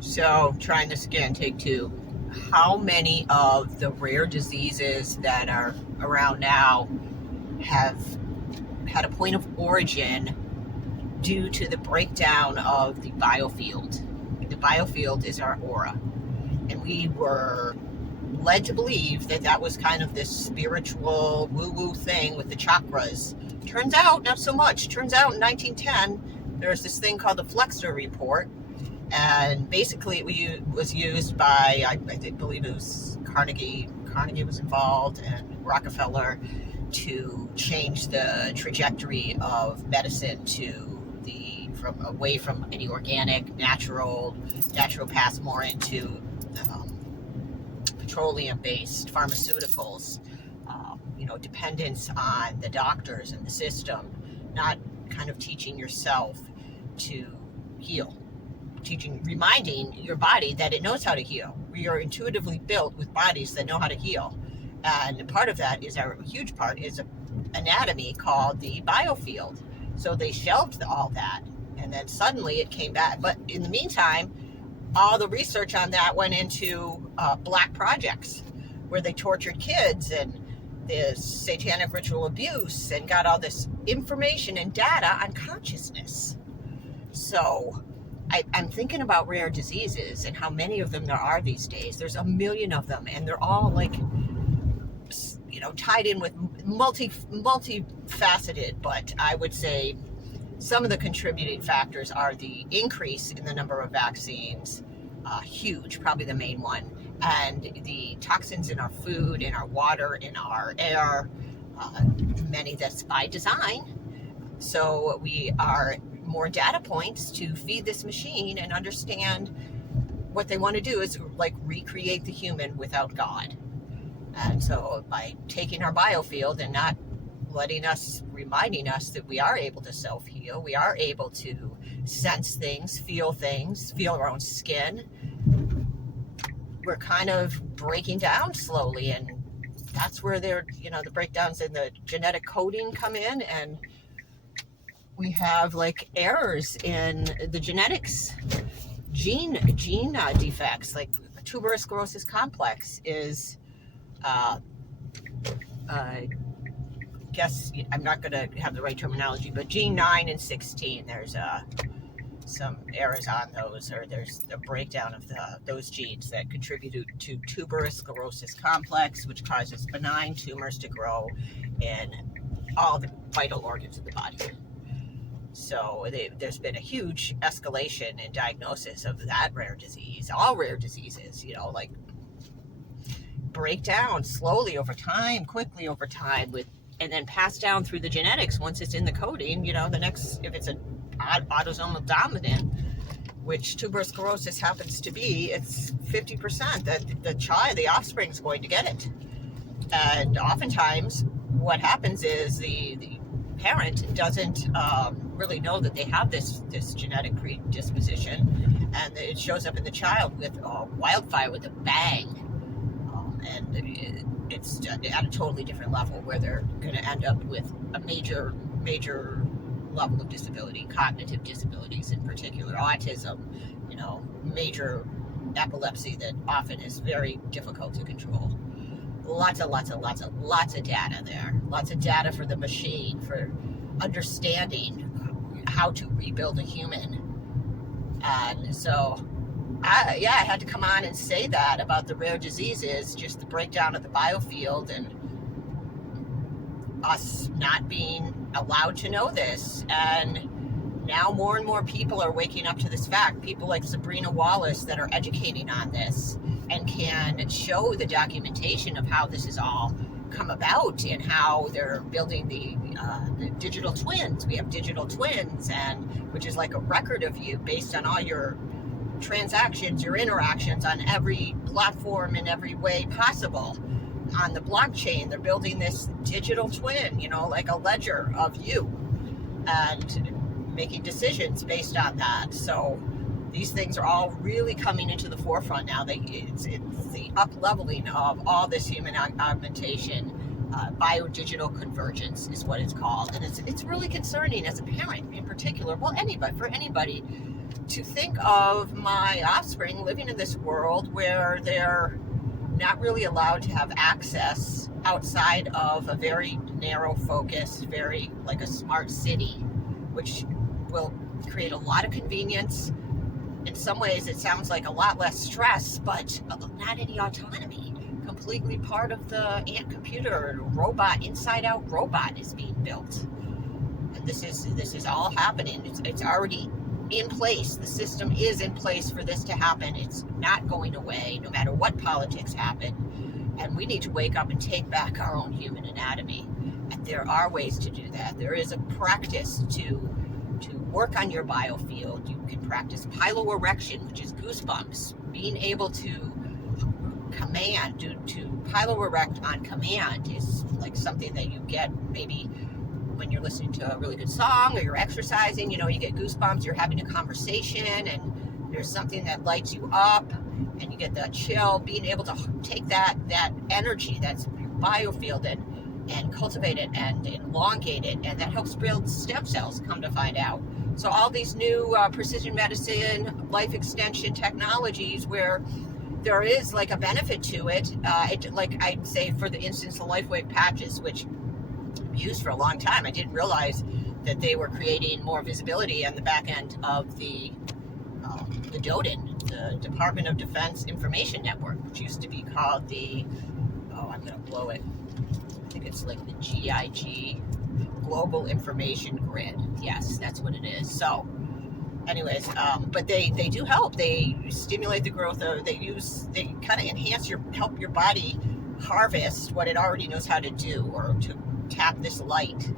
So, trying this again, take two. How many of the rare diseases that are around now have had a point of origin due to the breakdown of the biofield? The biofield is our aura. And we were led to believe that that was kind of this spiritual woo-woo thing with the chakras. Turns out, not so much. Turns out in 1910, there's this thing called the Flexner Report. And basically, it was used by, I believe it was Carnegie. Carnegie was involved, and Rockefeller, to change the trajectory of medicine away from any organic, natural paths more into petroleum-based pharmaceuticals. Dependence on the doctors and the system, not kind of teaching yourself to heal. Reminding your body that it knows how to heal. We are intuitively built with bodies that know how to heal. And part of that is a huge part is anatomy called the biofield. So they shelved all that. And then suddenly it came back. But in the meantime, all the research on that went into black projects where they tortured kids and this satanic ritual abuse and got all this information and data on consciousness. So I'm thinking about rare diseases and how many of them there are these days. There's a million of them, and they're all tied in with multifaceted. But I would say some of the contributing factors are the increase in the number of vaccines, huge, probably the main one, and the toxins in our food, in our water, in our air, many that's by design. So we are more data points to feed this machine and understand what they want to do is recreate the human without God. And so by taking our biofield and not reminding us that we are able to self-heal, we are able to sense things, feel our own skin, we're kind of breaking down slowly. And that's where the breakdowns in the genetic coding come in, and we have errors in the genetics, gene defects, like tuberous sclerosis complex is, I guess I'm not going to have the right terminology, but gene 9 and 16, there's some errors on those, or there's a breakdown of those genes that contribute to tuberous sclerosis complex, which causes benign tumors to grow in all the vital organs of the body. So there's been a huge escalation in diagnosis of that rare disease. All rare diseases, break down slowly over time, quickly over time, and then pass down through the genetics once it's in the coding. The next, if it's an autosomal dominant, which tuberous sclerosis happens to be, it's 50% that the offspring is going to get it. And oftentimes, what happens is the parent doesn't really know that they have this genetic predisposition, and it shows up in the child with wildfire, with a bang, and it's at a totally different level where they're going to end up with a major level of disability, cognitive disabilities in particular, autism, major epilepsy that often is very difficult to control. Lots of data there. Lots of data for the machine, for understanding how to rebuild a human. And so, I had to come on and say that about the rare diseases, just the breakdown of the biofield and us not being allowed to know this. And now more and more people are waking up to this fact. People like Sabrina Wallace that are educating on this and can show the documentation of how this has all come about and how they're building the digital twins. We have digital twins, and which is like a record of you based on all your transactions, your interactions on every platform in every way possible. On the blockchain, they're building this digital twin, like a ledger of you, and making decisions based on that. So these things are all really coming into the forefront now. It's the up-leveling of all this human augmentation. Biodigital Convergence is what it's called, and it's really concerning as a parent in particular. Well, for anybody to think of my offspring living in this world where they're not really allowed to have access outside of a very narrow focus, very like a smart city, which will create a lot of convenience. In some ways, it sounds like a lot less stress, but not any autonomy. Completely part of the ant computer, robot, inside-out robot is being built. And this is all happening. It's already in place. The system is in place for this to happen. It's not going away, no matter what politics happen. And we need to wake up and take back our own human anatomy. And there are ways to do that. There is a practice to work on your biofield. You can practice piloerection, which is goosebumps, being able to command, to piloerect on command is like something that you get maybe when you're listening to a really good song or you're exercising, you get goosebumps, you're having a conversation and there's something that lights you up and you get that chill. Being able to take that energy that's your biofield and cultivate it and elongate it, and that helps build stem cells, come to find out. So all these new precision medicine, life extension technologies where there is like a benefit to it, like I'd say for the instance of LifeWave patches, which I've used for a long time. I didn't realize that they were creating more visibility on the back end of the DODIN, the Department of Defense Information Network, which used to be called the, I'm going to blow it, I think it's like the GIG, Global Information Grid. Yes, that's what it is. So anyways, but they do help. They stimulate the growth of, they kind of enhance help your body harvest what it already knows how to do, or to tap this light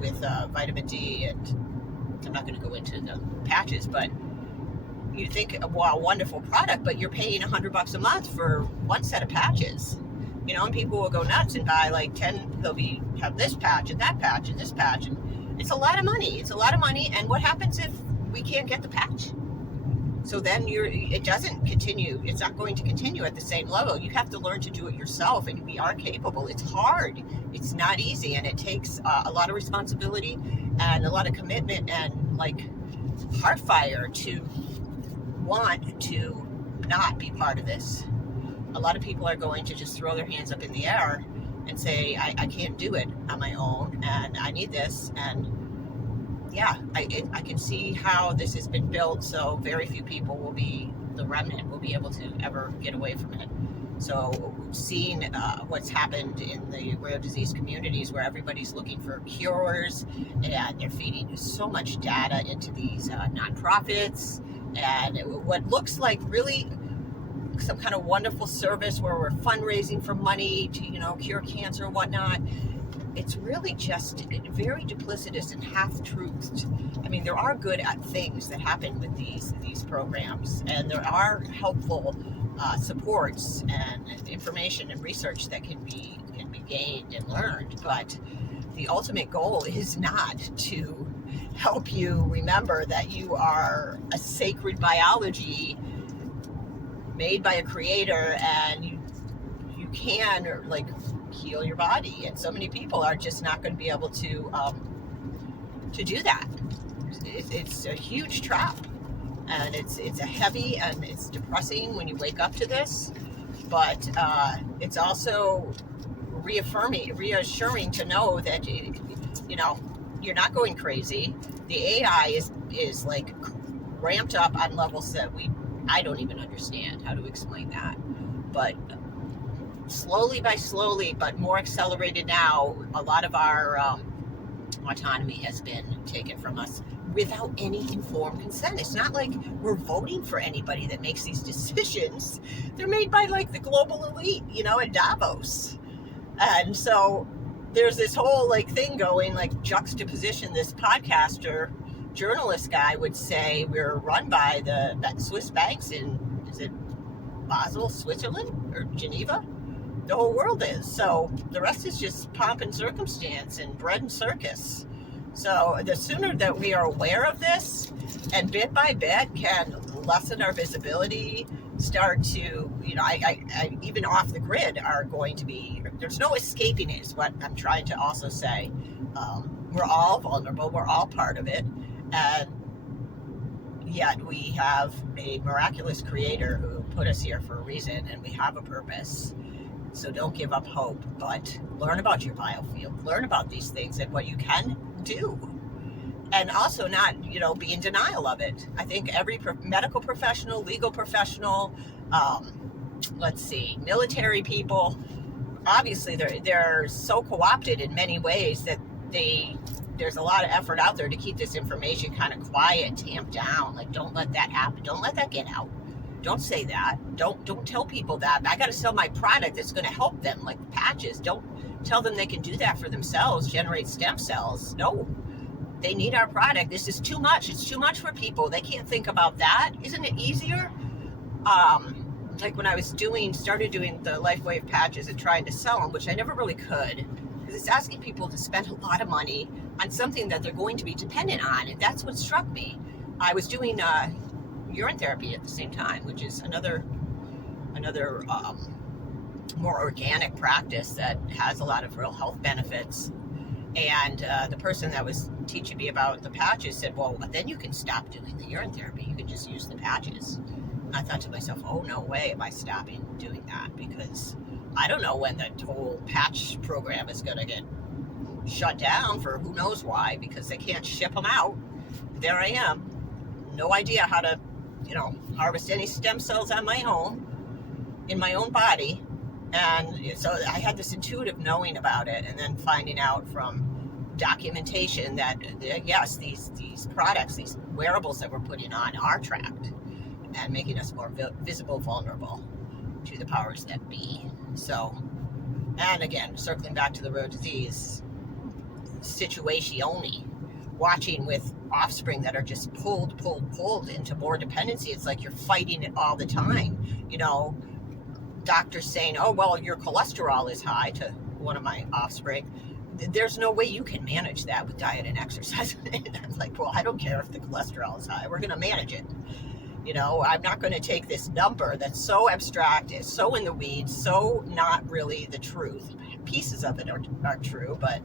with vitamin D. And I'm not going to go into the patches, but you think, wow, wonderful product, but you're paying $100 a month for one set of patches. And people will go nuts and buy like 10, have this patch and that patch and this patch. And it's a lot of money. And what happens if we can't get the patch? So then it doesn't continue. It's not going to continue at the same level. You have to learn to do it yourself, and we are capable. It's hard. It's not easy, and it takes a lot of responsibility and a lot of commitment and like heart fire to want to not be part of this. A lot of people are going to just throw their hands up in the air and say, I can't do it on my own, and I need this. And yeah, I can see how this has been built, so very few people the remnant will be able to ever get away from it. So seeing what's happened in the rare disease communities where everybody's looking for cures, and they're feeding so much data into these nonprofits, and what looks like really some kind of wonderful service where we're fundraising for money to, cure cancer and whatnot. It's really just very duplicitous and half-truthed. I mean, there are good things that happen with these programs, and there are helpful supports and information and research that can be gained and learned. But the ultimate goal is not to help you remember that you are a sacred biology made by a creator, and you can like heal your body. And so many people are just not going to be able to do that. It's a huge trap, and it's a heavy and it's depressing when you wake up to this. But it's also reassuring to know that you're not going crazy. The AI is like ramped up on levels that I don't even understand how to explain that. But slowly, but more accelerated now, a lot of our autonomy has been taken from us without any informed consent. It's not like we're voting for anybody that makes these decisions. They're made by like the global elite, at Davos. And so there's this whole like thing going, like juxtaposition. This podcaster journalist guy would say we're run by the Swiss banks in, is it Basel, Switzerland, or Geneva? The whole world is. So the rest is just pomp and circumstance and bread and circus. So the sooner that we are aware of this, and bit by bit can lessen our visibility, start to, I even off the grid are going to be, there's no escaping it, is what I'm trying to also say. We're all vulnerable. We're all part of it. And, yet we have a miraculous creator who put us here for a reason, and we have a purpose. So don't give up hope, but learn about your biofield, learn about these things and what you can do. And also not, be in denial of it. I think every medical professional, legal professional, military people, obviously they're so co-opted in many ways that there's a lot of effort out there to keep this information kind of quiet, tamped down. Like, don't let that happen. Don't let that get out. Don't say that. Don't tell people that. I got to sell my product that's going to help them, like patches. Don't tell them they can do that for themselves, generate stem cells. No, they need our product. This is too much. It's too much for people. They can't think about that. Isn't it easier? Like when I was started doing the LifeWave patches and trying to sell them, which I never really could, because it's asking people to spend a lot of money on something that they're going to be dependent on, and that's what struck me. I was doing urine therapy at the same time, which is another more organic practice that has a lot of real health benefits. And the person that was teaching me about the patches said, well, then you can stop doing the urine therapy. You can just use the patches. And I thought to myself, oh, no way am I stopping doing that, because I don't know when the whole patch program is going to get shut down for who knows why, because they can't ship them out. There I am. No idea how to, harvest any stem cells on my own, in my own body. And so I had this intuitive knowing about it, and then finding out from documentation that, yes, these products, these wearables that we're putting on are tracked and making us more visible, vulnerable to the powers that be. So, and again, circling back to the rare disease situation, watching with offspring that are just pulled into more dependency. It's like you're fighting it all the time. Doctors saying, oh, well, your cholesterol is high, to one of my offspring. There's no way you can manage that with diet and exercise. And I'm like, well, I don't care if the cholesterol is high. We're going to manage it. I'm not going to take this number that's so abstract, is so in the weeds, so not really the truth. Pieces of it are true, but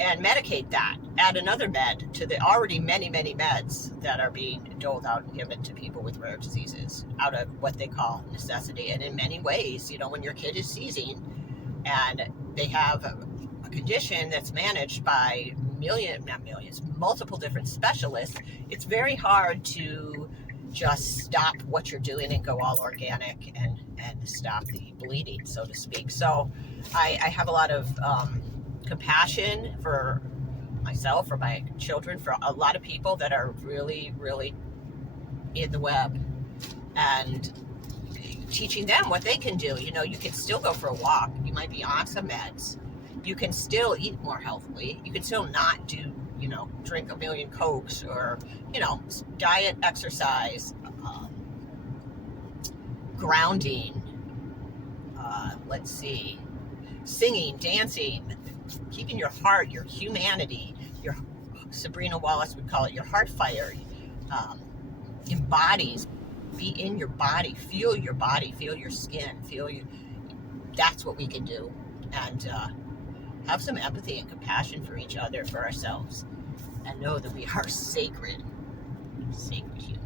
and medicate that. Add another med to the already many, many meds that are being doled out and given to people with rare diseases out of what they call necessity. And in many ways, when your kid is seizing and they have a condition that's managed by multiple different specialists, it's very hard to just stop what you're doing and go all organic and stop the bleeding, so to speak. So I have a lot of compassion for myself, for my children, for a lot of people that are really, really in the web, and teaching them what they can do. You can still go for a walk. You might be on some meds. You can still eat more healthily. You can still not do, drink a million Cokes, or, diet, exercise, grounding, singing, dancing, keeping your heart, your humanity, your, Sabrina Wallace would call it, your heart fire, embodies, be in your body, feel your skin, that's what we can do. And have some empathy and compassion for each other, for ourselves, and know that we are sacred humans.